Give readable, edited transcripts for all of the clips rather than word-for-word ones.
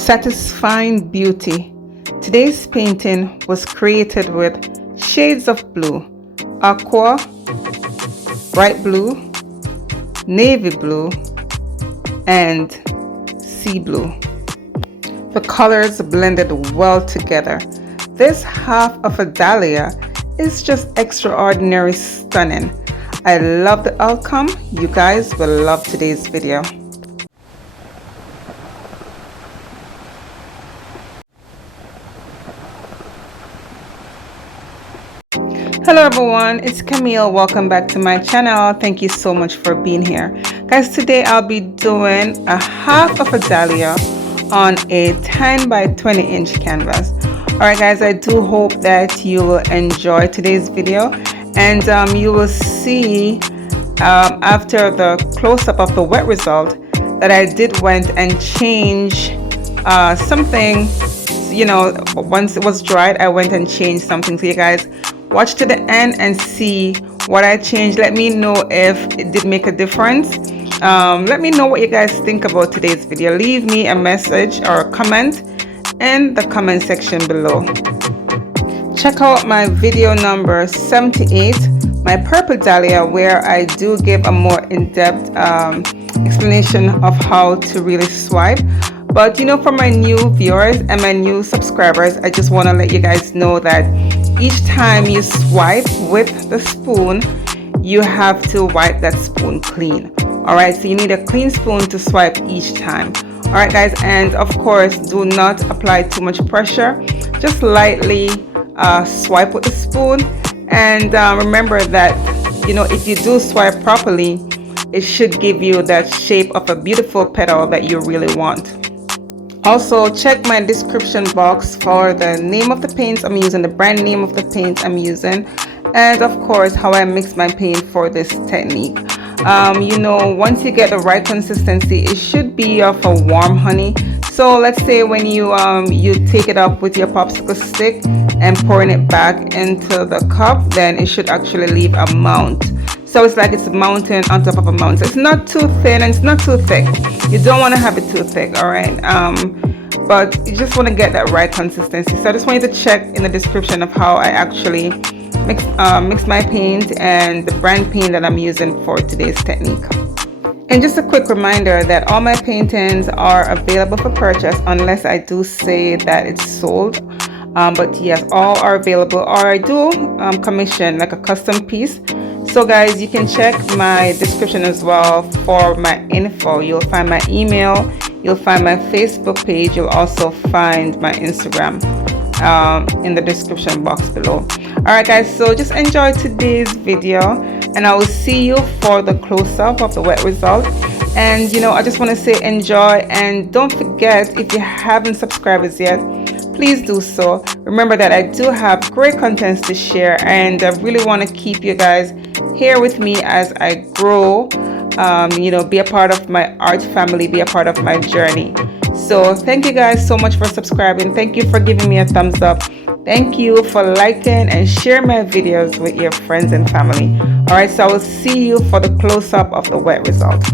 satisfying beauty. Today's painting was created with shades of blue: aqua, bright blue, navy blue, and sea blue. The colors blended well together. This half of a dahlia is just extraordinary stunning. I love the outcome. You guys will love today's video. Hello everyone, it's Camille. Welcome back to my channel. Thank you so much for being here. Guys, today I'll be doing a half of a dahlia on a 10 by 20 inch canvas. Alright guys, I do hope that you will enjoy today's video, and you will see after the close-up of the wet result that I did went and change something. You know, once it was dried, I went and changed something. So you guys watch to the end and see what I changed. Let me know if it did make a difference. Let me know what you guys think about today's video. Leave me a message or a comment in the comment section below. Check out my video number 78, my purple dahlia, where I do give a more in-depth explanation of how to really swipe. But you know, for my new viewers and my new subscribers, I just want to let you guys know that each time you swipe with the spoon, you have to wipe that spoon clean. Alright, so you need a clean spoon to swipe each time. Alright guys, and of course, do not apply too much pressure. Just lightly swipe with the spoon. And remember that, you know, if you do swipe properly, it should give you that shape of a beautiful petal that you really want. Also, check my description box for the name of the paints I'm using, the brand name of the paint I'm using, and of course how I mix my paint for this technique. You know, once you get the right consistency, it should be of a warm honey. So let's say when you take it up with your popsicle stick and pouring it back into the cup, then it should actually leave a mount. So it's like it's a mountain on top of a mountain. It's not too thin and it's not too thick. You don't want to have it too thick, all right? But you just want to get that right consistency. So I just want you to check in the description of how I actually mix my paint and the brand paint that I'm using for today's technique. And just a quick reminder that all my paintings are available for purchase unless I do say that it's sold. But yes, all are available, or I do commission like a custom piece. So guys, you can check my description as well for my info. You'll find my email, you'll find my Facebook page, you'll also find my Instagram in the description box below. Alright guys, so just enjoy today's video, and I will see you for the close-up of the wet result. And you know, I just want to say enjoy, and don't forget, if you haven't subscribed as yet, please do so. Remember that I do have great contents to share, and I really want to keep you guys here with me as I grow. You know, be a part of my art family, be a part of my journey. So thank you guys so much for subscribing. Thank you for giving me a thumbs up. Thank you for liking and sharing my videos with your friends and family. All right, so I will see you for the close-up of the wet result.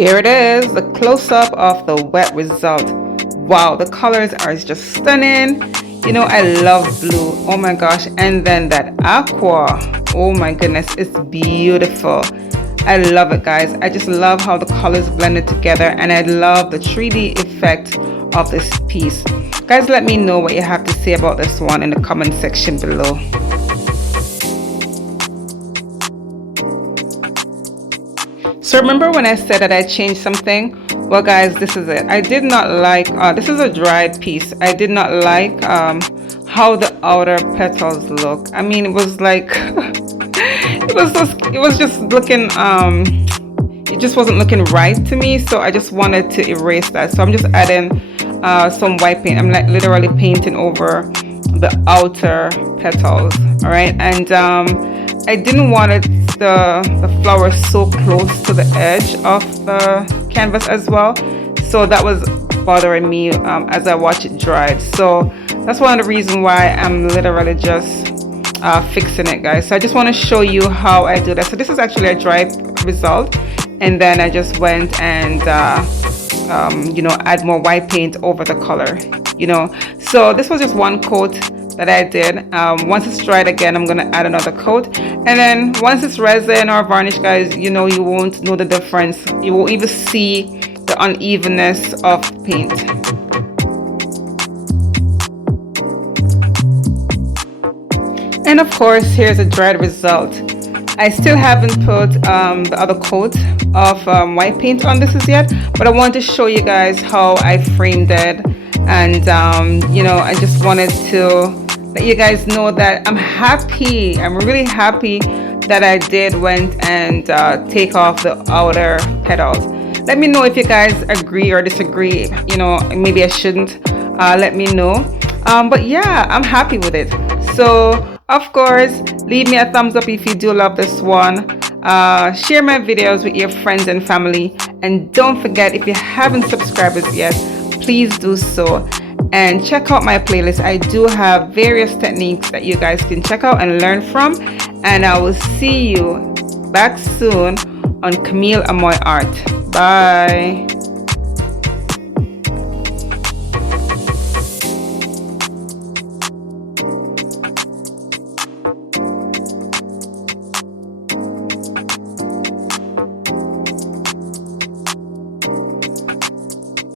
Here it is, the close-up of the wet result. Wow, the colors are just stunning. You know, I love blue. Oh my gosh. And then that aqua. Oh my goodness, it's beautiful. I love it, guys. I just love how the colors blended together, and I love the 3D effect of this piece. Guys, let me know what you have to say about this one in the comment section below. So remember when I said that I changed something? Well guys, this is it. I did not like, this is a dried piece. I did not like how the outer petals look. I mean, it was like, it was just looking, it just wasn't looking right to me. So I just wanted to erase that. So I'm just adding some white paint. I'm like literally painting over the outer petals. All right. And I didn't want it, the flower so close to the edge of the canvas as well, so that was bothering me as I watch it dry. So that's one of the reasons why I'm literally just fixing it, guys. So I just want to show you how I do that. So this is actually a dry result, and then I just went and you know, add more white paint over the color, you know. So this was just one coat that I did. Once it's dried again, I'm gonna add another coat, and then once it's resin or varnish, guys, you know, you won't know the difference. You won't even see the unevenness of paint. And of course, here's a dried result. I still haven't put the other coat of white paint on this as yet, but I want to show you guys how I framed it. And you know, I just wanted to let you guys know that I'm happy. I'm really happy that I did went and take off the outer petals. Let me know if you guys agree or disagree. You know, maybe I shouldn't. Let me know. But yeah, I'm happy with it. So of course, leave me a thumbs up if you do love this one. Share my videos with your friends and family, and don't forget, if you haven't subscribed as yet, please do so, and check out my playlist. I do have various techniques that you guys can check out and learn from, and I will see you back soon on Camille Amoy Art. Bye.